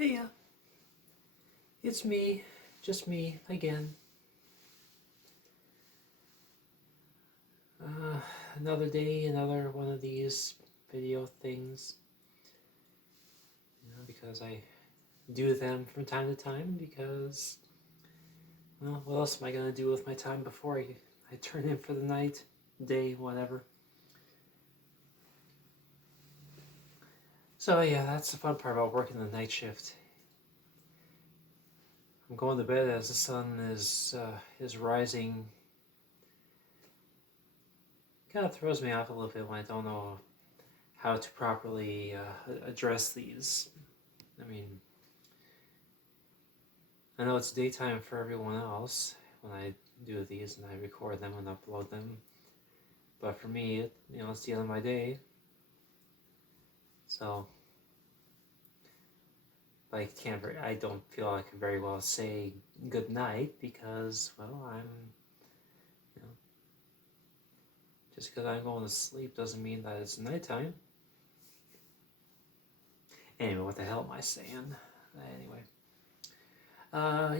Hey, it's me, just me again. Uh, Another day, another one of these video things. Because I do them from time to time. Because, well, what else am I gonna do with my time before I turn in for the night, day, whatever? So yeah, that's the fun part about working the night shift. I'm going to bed as the sun is rising. Kind of throws me off a little bit when I don't know how to properly address these. I mean, I know it's daytime for everyone else when I do these and I record them and upload them, but for me, it's the end of my day. So I don't feel I can very well say good night because, well, just because I'm going to sleep doesn't mean that it's nighttime. Anyway, what the hell am I saying? Anyway.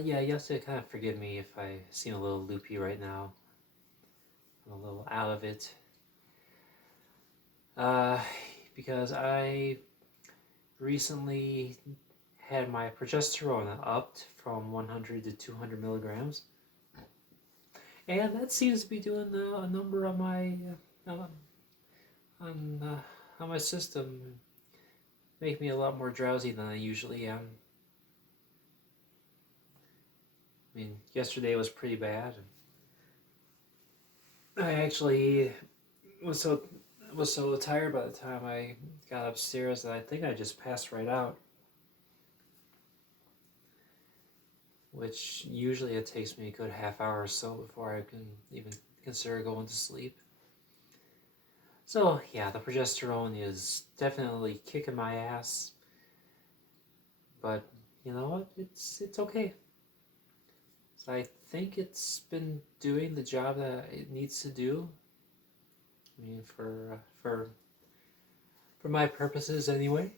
Yeah, you have to kind of forgive me if I seem a little loopy right now. I'm a little out of it. Because I recently had my progesterone upped from 100 to 200 milligrams. And that seems to be doing a number on my on my system, make me a lot more drowsy than I usually am. I mean, yesterday was pretty bad. I actually was so tired by the time I got upstairs that I think I just passed right out. Which usually it takes me a good half hour or so before I can even consider going to sleep. So yeah, the progesterone is definitely kicking my ass. But you know what? It's okay. So I think it's been doing the job that it needs to do. I mean, for my purposes anyway.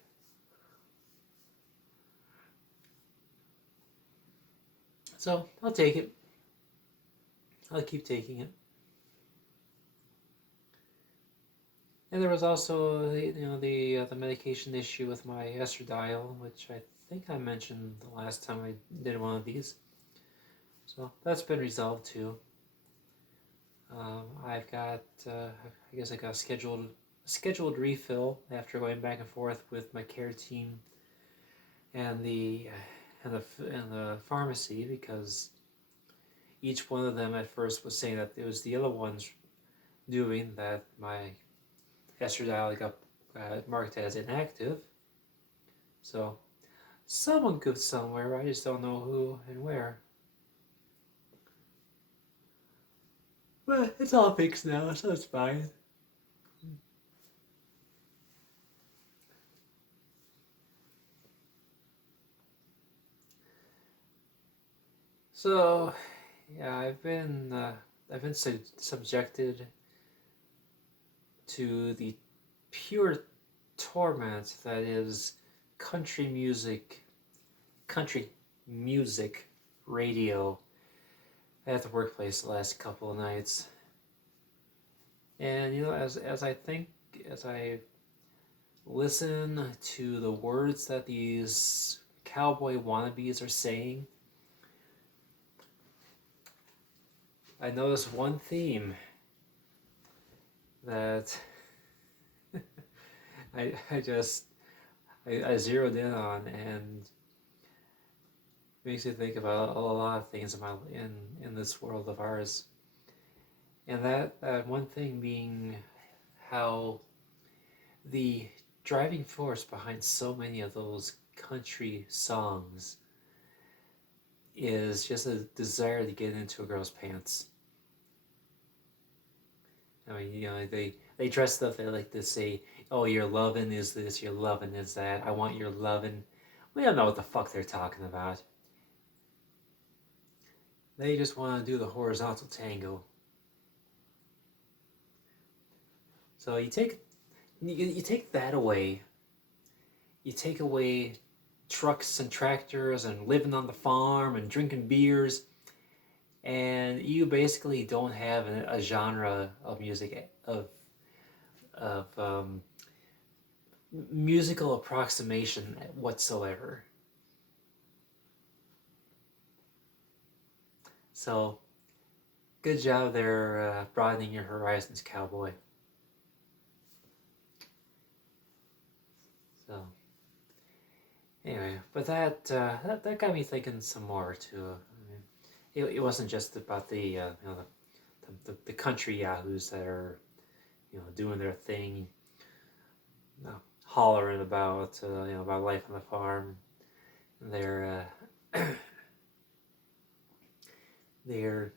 So I'll take it. I'll keep taking it. And there was also the medication issue with my estradiol, which I think I mentioned the last time I did one of these. So that's been resolved too. I've got I guess I got a scheduled refill after going back and forth with my care team and the pharmacy, because each one of them at first was saying that it was the other ones doing that my estradiol got marked as inactive. So someone goes somewhere, I just don't know who and where. But it's all fixed now, so it's fine. So, yeah, I've been subjected to the pure torment that is country music radio at the workplace the last couple of nights. And as I listen to the words that these cowboy wannabes are saying, I notice one theme that I zeroed in on, and makes me think about a lot of things in this world of ours. And that one thing being how the driving force behind so many of those country songs is just a desire to get into a girl's pants. I mean, they dress stuff, they like to say, oh, your lovin' is this, your lovin' is that, I want your lovin'. We don't know what the fuck they're talking about. They just want to do the horizontal tango. So you take that away. You take away trucks and tractors and living on the farm and drinking beers, and you basically don't have a genre of music of musical approximation whatsoever. So, good job there, broadening your horizons, cowboy. So, anyway, but that got me thinking some more too. I mean, it wasn't just about the country yahoos that are doing their thing, hollering about about life on the farm, their their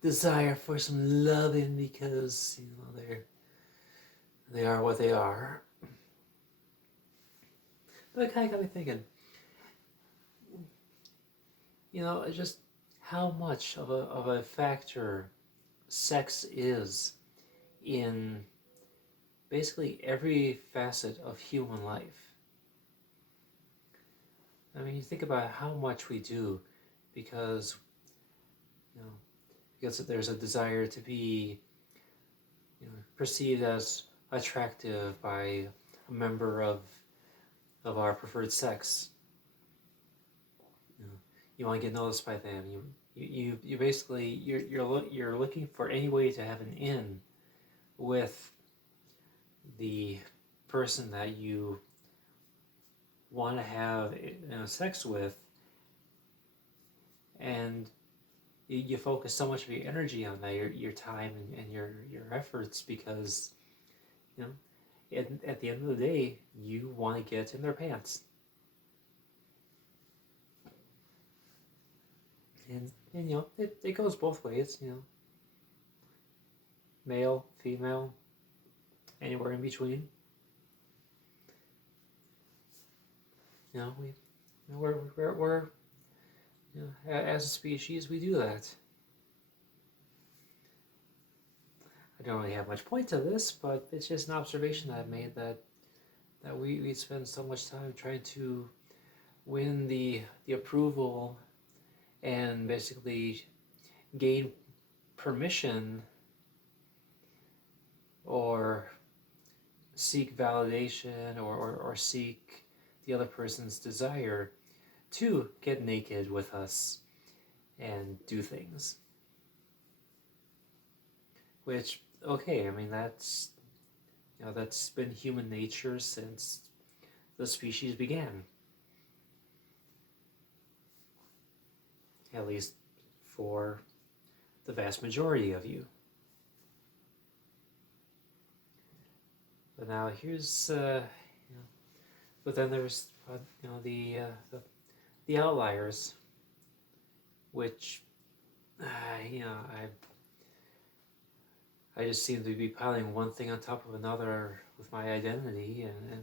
desire for some loving because they are what they are. But it kind of got me thinking, just how much of a factor sex is in basically every facet of human life. I mean, you think about how much we do because because there's a desire to be perceived as attractive by a member of our preferred sex. You want to get noticed by them. You basically you're looking for any way to have an in with the person that you want to have sex with, and you focus so much of your energy on that, your time and your efforts, because at the end of the day you want to get in their pants. And it goes both ways, male, female, anywhere in between. We're as a species, we do that. I don't really have much point to this, but it's just an observation I've made that we spend so much time trying to win the approval and basically gain permission or seek validation or seek the other person's desire to get naked with us and do things. Which, okay, I mean, that's been human nature since the species began. At least for the vast majority of you. But now here's, but then there's, the outliers, which, I just seem to be piling one thing on top of another with my identity, and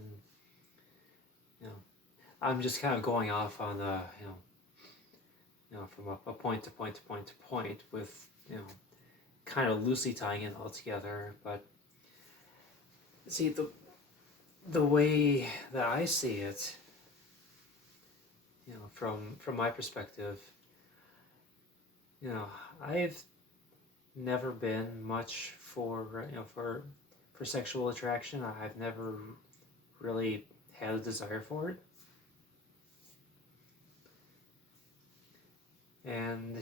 I'm just kind of going off on the, from a point to point to point to point with, kind of loosely tying it all together. But see, the way that I see it, from my perspective, I've never been much for sexual attraction. I've never really had a desire for it, and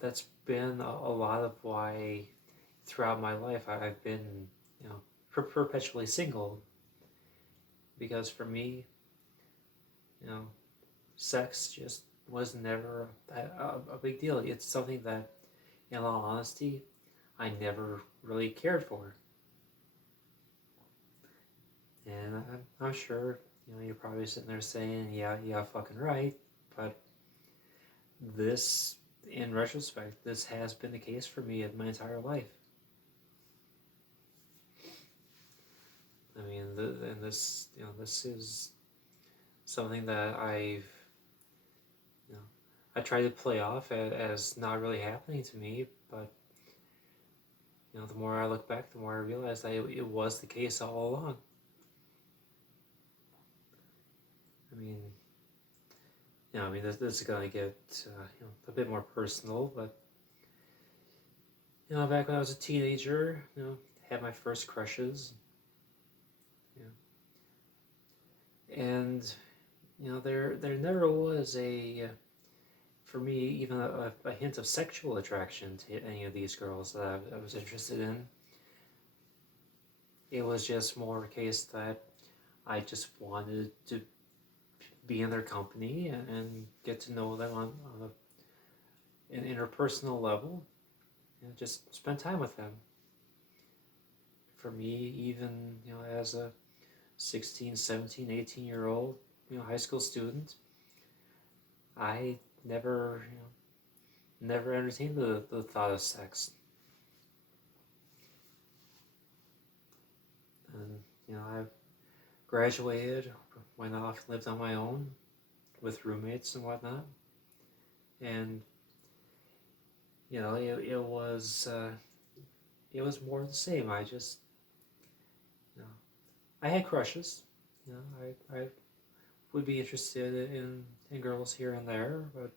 that's been a lot of why throughout my life I've been perpetually single, because for me sex just was never a big deal. It's something that, in all honesty, I never really cared for. And I'm sure you're probably sitting there saying, yeah, fucking right. But this, in retrospect, this has been the case for me in my entire life. I mean, and this is something that I try to play off as not really happening to me, but the more I look back, the more I realize that it was the case all along. I mean, this is gonna get a bit more personal, but back when I was a teenager, had my first crushes, and there never was for me even a hint of sexual attraction to any of these girls that I was interested in. It was just more a case that I just wanted to be in their company and get to know them on an interpersonal level, and just spend time with them. For me, even as a 16, 17, 18-year-old high school student, I never entertained the thought of sex. And I graduated, went off, lived on my own with roommates and whatnot, and it was more of the same. I just I had crushes. I would be interested in girls here and there, but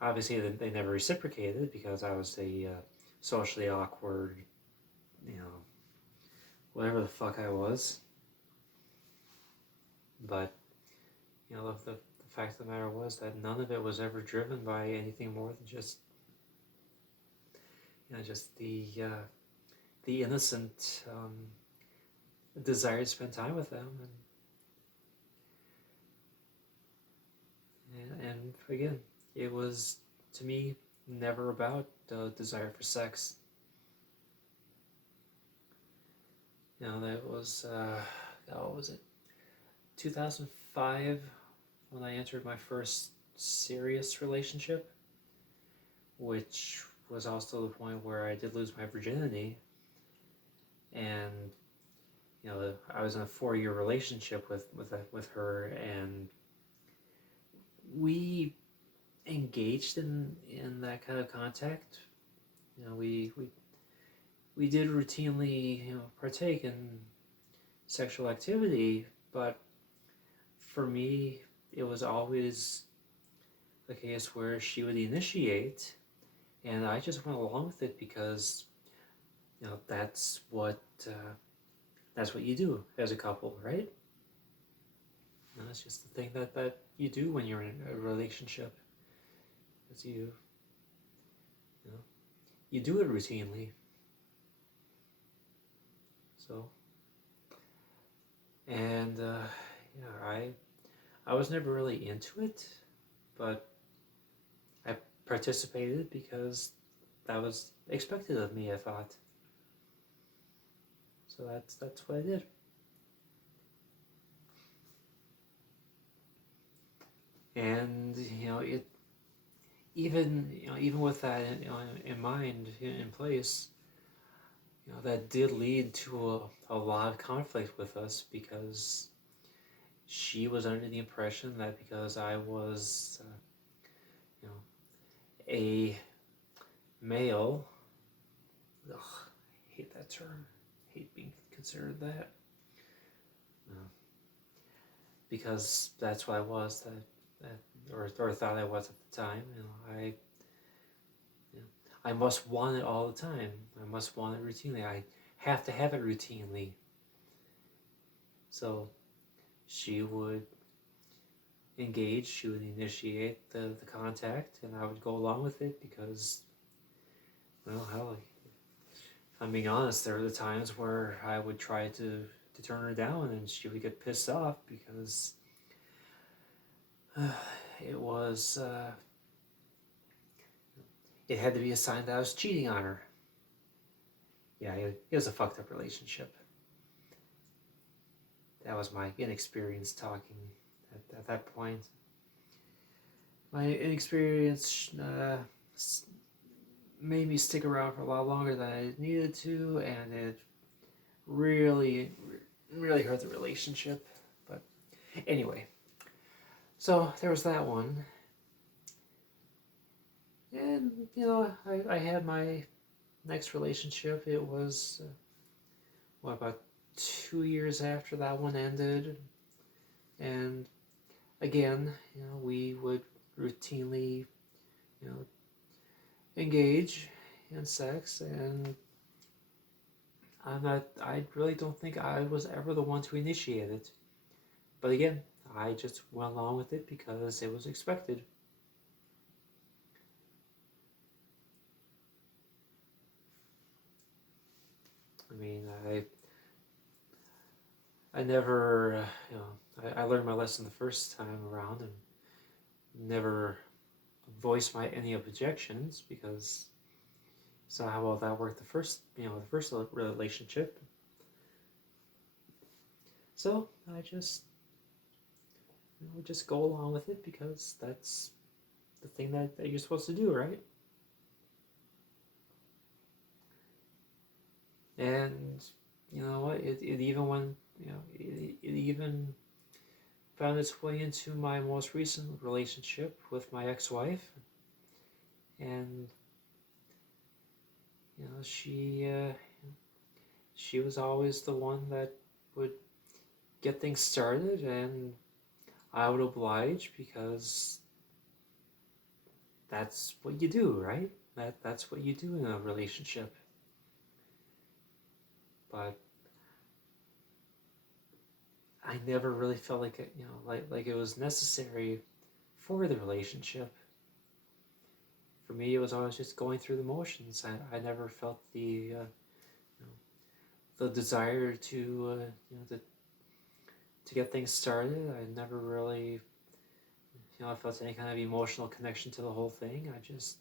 obviously they never reciprocated because I was a socially awkward, whatever the fuck I was. But the fact of the matter was that none of it was ever driven by anything more than just just the innocent desire to spend time with them, and again, it was to me never about desire for sex. That was what was it, 2005, when I entered my first serious relationship, which was also the point where I did lose my virginity. And I was in a 4-year relationship with her, and we engaged in that kind of contact. We did routinely partake in sexual activity, but for me it was always the case where she would initiate, and I just went along with it because that's what you do as a couple, right? It's just the thing that you do when you're in a relationship, is you do it routinely. So, and I was never really into it, but I participated because that was expected of me, I thought. So that's what I did. And it even with that in mind, in place, that did lead to a lot of conflict with us, because she was under the impression that because I was a male, ugh, I hate that term, I hate being considered that, because that's what I was, or thought I was at the time. I must want it all the time. I must want it routinely. I have to have it routinely. So she would engage, she would initiate the contact, and I would go along with it because, well, hell, if I'm being honest, there were the times where I would try to turn her down, and she would get pissed off because it was it had to be a sign that I was cheating on her. Yeah, it was a fucked up relationship. That was my inexperience talking at that point. My inexperience made me stick around for a lot longer than I needed to, and it really, really hurt the relationship. But anyway, so there was that one. And, I had my next relationship. It was, about 2 years after that one ended. And again, we would routinely, you know, engage in sex, and I really don't think I was ever the one to initiate it. But again, I just went along with it because it was expected. I mean, I never, I learned my lesson the first time around and never voiced my any objections because saw how well that worked the first relationship. So I just go along with it because that's the thing that you're supposed to do, right? And you know what? It even went, it even found its way into my most recent relationship with my ex-wife, and she was always the one that would get things started, and I would oblige because that's what you do, right? That's what you do in a relationship. But I never really felt like it, like it was necessary for the relationship. For me, it was always just going through the motions. I never felt the desire to get things started. I never really I felt any kind of emotional connection to the whole thing. I just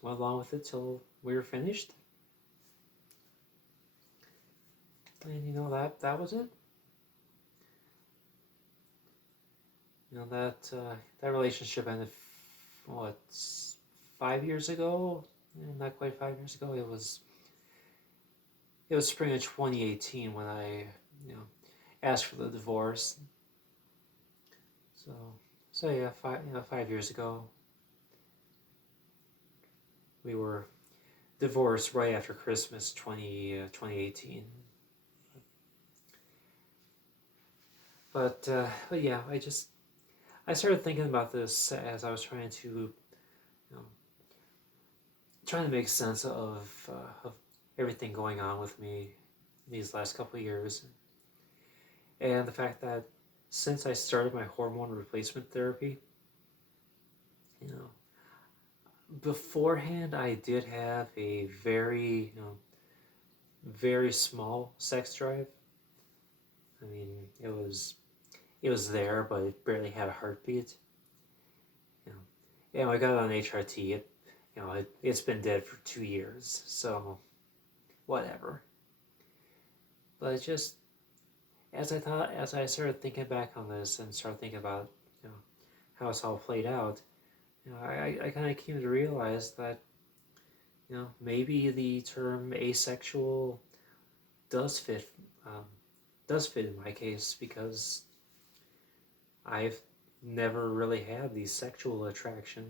went along with it till we were finished, and that was it. That relationship ended. What, 5 years ago? Not quite 5 years ago. It was spring of 2018 when I asked for the divorce. So yeah, 5 years ago we were divorced right after Christmas 2018. But yeah, I started thinking about this as I was trying to make sense of everything going on with me these last couple of years, and the fact that since I started my hormone replacement therapy, you know, beforehand I did have a very small sex drive. I mean, it was there, but it barely had a heartbeat. You know, and I got on HRT. It's been dead for 2 years, so whatever. But it just as I started thinking back on this and started thinking about how it's all played out, I kind of came to realize that maybe the term asexual does fit um, does fit in my case because I've never really had the sexual attraction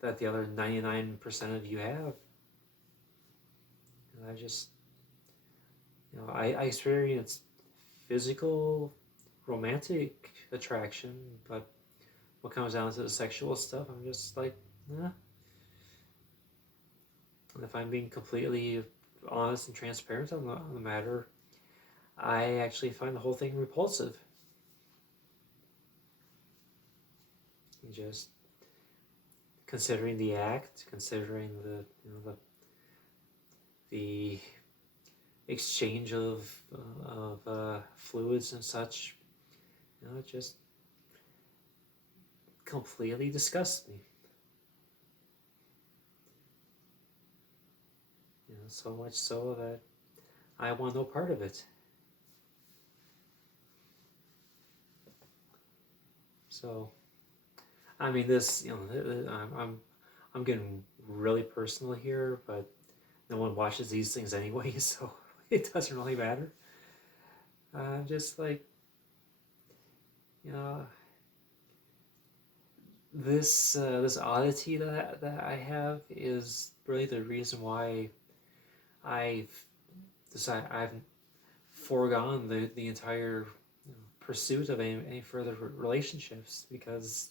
that the other 99% of you have. And I experience physical, romantic attraction, but what comes down to the sexual stuff, I'm just like, nah. And if I'm being completely honest and transparent on the matter, I actually find the whole thing repulsive. And just considering the act, considering the exchange of fluids and such, it just completely disgusts me. So much so that I want no part of it. So, I mean, this, I'm getting really personal here, but no one watches these things anyway, so it doesn't really matter. I'm just like, this oddity that I have is really the reason why I've foregone the entire pursuit of any further relationships, because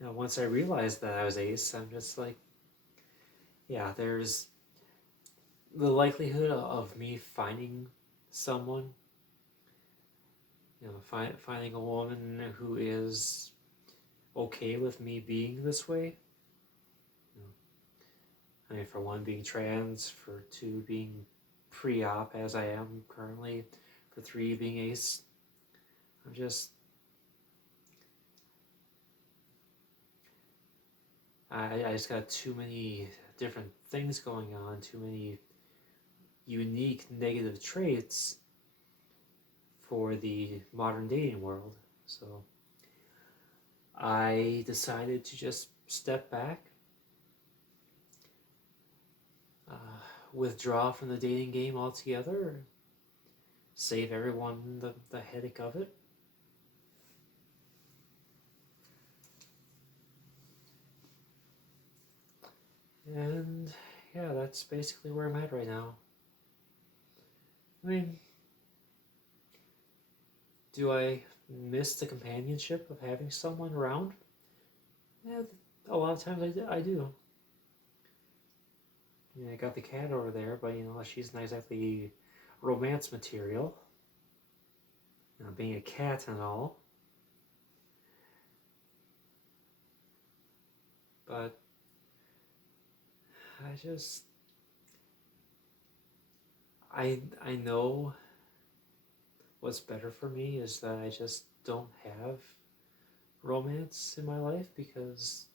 once I realized that I was ace, I'm just like, yeah, there's the likelihood of me finding someone, finding a woman who is okay with me being this way. I mean, for one, being trans, for two, being pre-op as I am currently, for three, being ace. I just got too many different things going on, too many unique negative traits for the modern dating world. So I decided to just step back, withdraw from the dating game altogether, save everyone the headache of it. And yeah, that's basically where I'm at right now. I mean, do I miss the companionship of having someone around? Yeah, a lot of times I do. I got the cat over there, but she's not exactly romance material. Being a cat and all. But I know what's better for me is that I just don't have romance in my life, because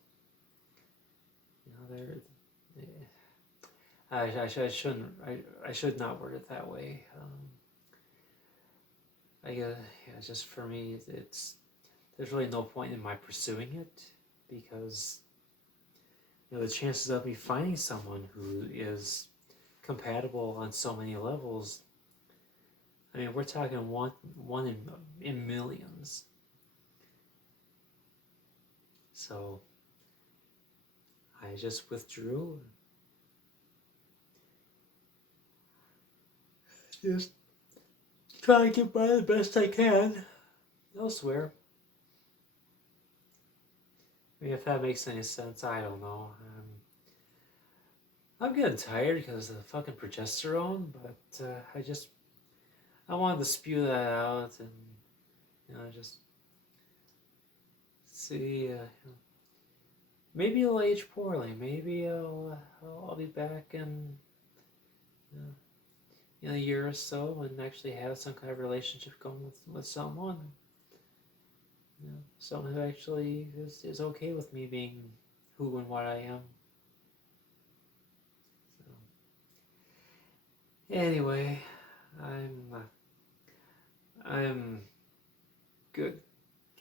I shouldn't, I should not word it that way. Just for me, there's really no point in my pursuing it, because the chances of me finding someone who is compatible on so many levels, I mean, we're talking one in millions. So I just withdrew. Just try to get by the best I can elsewhere. I mean, if that makes any sense, I don't know. I'm getting tired because of the fucking progesterone, but I wanted to spew that out and just see. Maybe it'll age poorly. Maybe I'll be back in a year or so and actually have some kind of relationship going with someone. Someone who actually is okay with me being who and what I am. So, anyway, I'm good.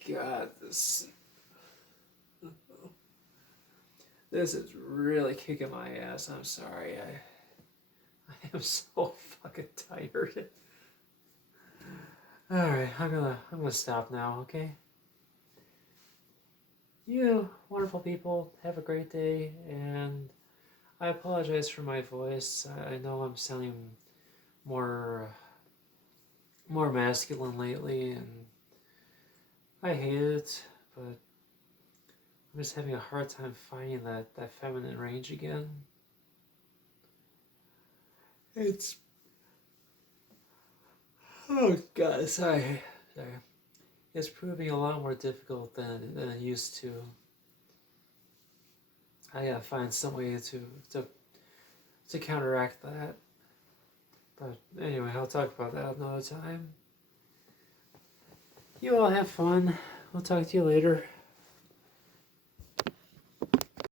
God, this is really kicking my ass. I'm sorry. I am so fucking tired. All right, I'm gonna stop now. Okay. You wonderful people, have a great day, and I apologize for my voice. I know I'm sounding more masculine lately, and I hate it, but I'm just having a hard time finding that feminine range again. Oh god, sorry. It's proving a lot more difficult than it used to. I gotta find some way to counteract that. But anyway, I'll talk about that another time. You all have fun. We'll talk to you later.